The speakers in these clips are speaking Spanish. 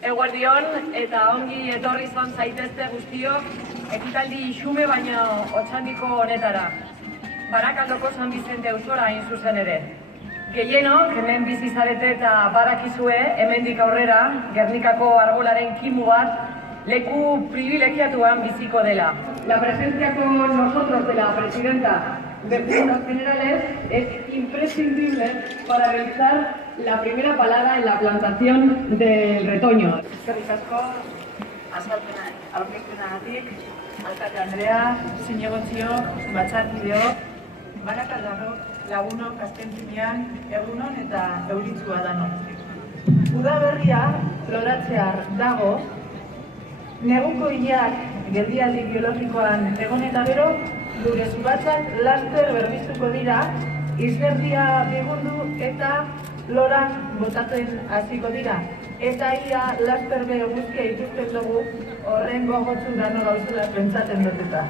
Eguerdion eta ongi etorri izan zaitezte guztiok ekitaldi xume baino otxandiko honetara. Barakaldoko San Bizente auzora hain zuzen ere. Gehienok hemen bizi zarete eta barakizue hemendik aurrera Gernikako arbolaren kimu bat leku privilegiatuan biziko dela. La presencia con nosotros de la presidenta de Juntas Generales es imprescindible para realizar la primera palada en la plantación del retoño. Eskerrik asko, azalpena aurkezpenagatik, alkate Andrea, zinegotziok, batzarkideok, barakaldarrok, lagunok, azkentzinian, egunon eta euritsua danok. Udaberria floratzear dago, neguko hilak geldialdi biologikoan egon eta gero, gure zubatzak laster berbiztuko dira, izerdia bigundu eta loran botatzen hasiko dira. Eta ia laster be guztia ikusten dugu horren gogotsu dano gauzela pentsatzen dut eta.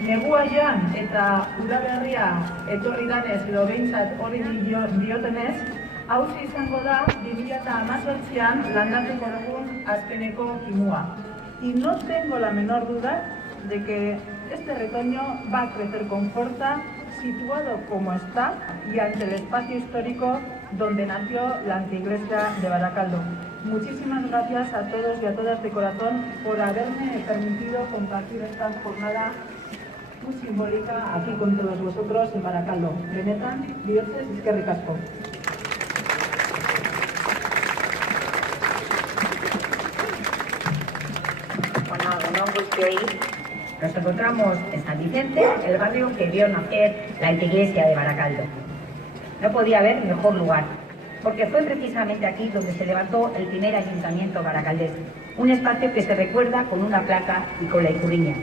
Negua joan eta udaberria etorri danez edo behintzat hori diotenez, hauzi izango da 2018an landatuko dugun azkeneko kimua. Y no tengo la menor duda de que este retoño va a crecer con fuerza, situado como está y ante el espacio histórico donde nació la anteiglesia de Baracaldo. Muchísimas gracias a todos y a todas de corazón por haberme permitido compartir esta jornada muy simbólica aquí con todos vosotros en Baracaldo. Benetan, bihotzez, eskerrik asko. Nos encontramos en San Vicente, el barrio que vio nacer la anteiglesia de Baracaldo. No podía haber mejor lugar, porque fue precisamente aquí donde se levantó el primer ayuntamiento baracaldés, un espacio que se recuerda con una placa y con la ikurriña.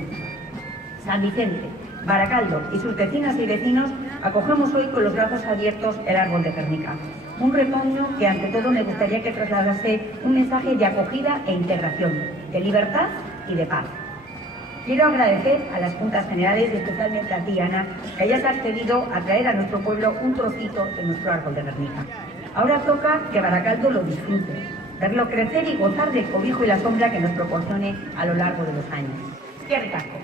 San Vicente, Baracaldo y sus vecinas y vecinos acojamos hoy con los brazos abiertos el árbol de Gernika. Un retoño que ante todo me gustaría que trasladase un mensaje de acogida e integración, de libertad y de paz. Quiero agradecer a las Juntas Generales y especialmente a ti, Ana, que hayas accedido a traer a nuestro pueblo un trocito de nuestro árbol de Gernika. Ahora toca que Baracaldo lo disfrute, verlo crecer y gozar del cobijo y la sombra que nos proporcione a lo largo de los años. Eskerrik asko.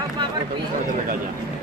Vamos a ver.